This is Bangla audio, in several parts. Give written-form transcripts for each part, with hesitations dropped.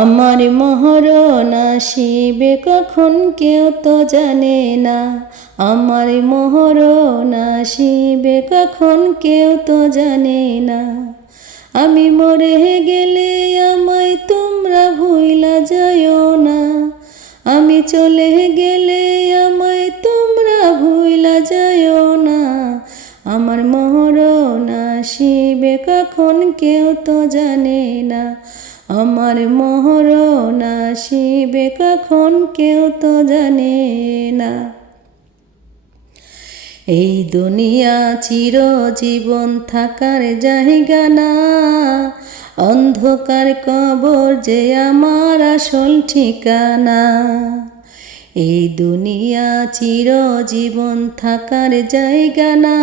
আমার মরণ আসিবে কখন কেউ তো জানে না। আমার মরণ আসিবে কখন কেউ তো জানে না। আমি মরে গেলে আমায় তোমরা ভুইলা যাইও না। আমি চলে গেলে আমায় তোমরা ভুইলা যাইও না। আমার মরণ আসিবে কখন কেউ তো জানে না। আমার মরণ আসিবে কখন কেউ তো জানে না। এই দুনিয়া চিরজীবন থাকার জায়গা না। অন্ধকার কবর যে আমার আসল ঠিকানা। এই দুনিয়া চিরজীবন থাকার জায়গা না।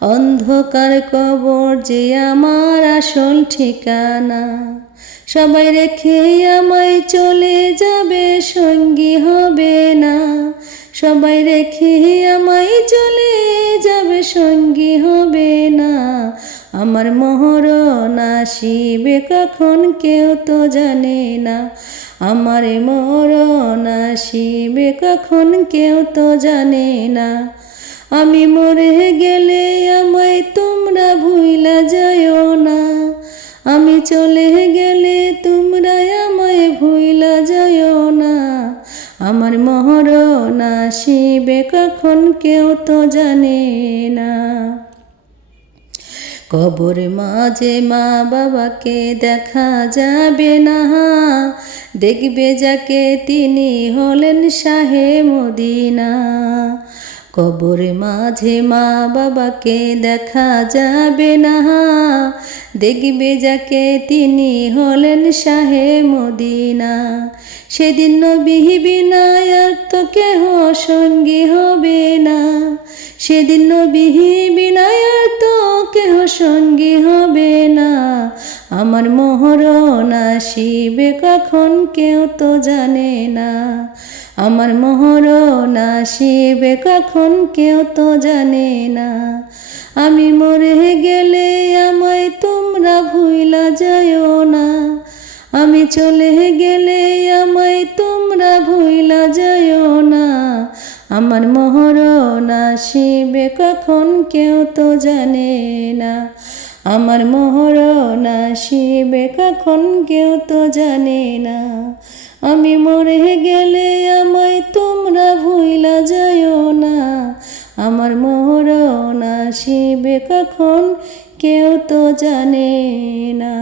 অন্ধকার কবর যে আমার আসল ঠিকানা। সবাই রেখে আমায় চলে যাবে, সঙ্গী হবে না। সবাই রেখে আমায় চলে যাবে, সঙ্গী হবে না। আমার মরণ আসিবে কখন কেউ তো জানে না। আমার মরণ আসিবে কখন কেউ তো জানে না। আমি মরে গেলে আমায় তোমরা ভুইলা যাইও না। আমি চলে গেলে তোমরা আমায় ভুইলা যাইও না। আমার মরণ আসিবে কখন কেউ তো জানে না। কবর মাঝে মা বাবাকে দেখা যাবে না। দেখবে যাকে তিনি হলেন শাহে মদিনা। কবর মাঝে মা বাবাকে দেখা যাবে না। দেখবে যাকে তিনি হলেন শাহে মদিনা। সেদিন নবী বিনা আর তো কেহ সঙ্গী হবে না। সেদিন নবী বিনা আর তো কেহ সঙ্গী হবে না। আমার মরণ আসিবে কখন কেউ তো জানে না। আমার মরণ আসিবে কখন কেউ তো জানে না। আমি মরে গেলে আমায় তোমরা ভুইলা যাইও না। আমি চলে গেলে আমায় তোমরা ভুইলা যাইও না। আমার মরণ আসিবে কখন কেউ তো জানে না। আমার মরণ আসিবে কখন কেউ তো জানে না। আমি মরে গেলে আমায় তোমরা ভুইলা যাইও না। আমার মরণ আসিবে কখন কেউ তো জানে না।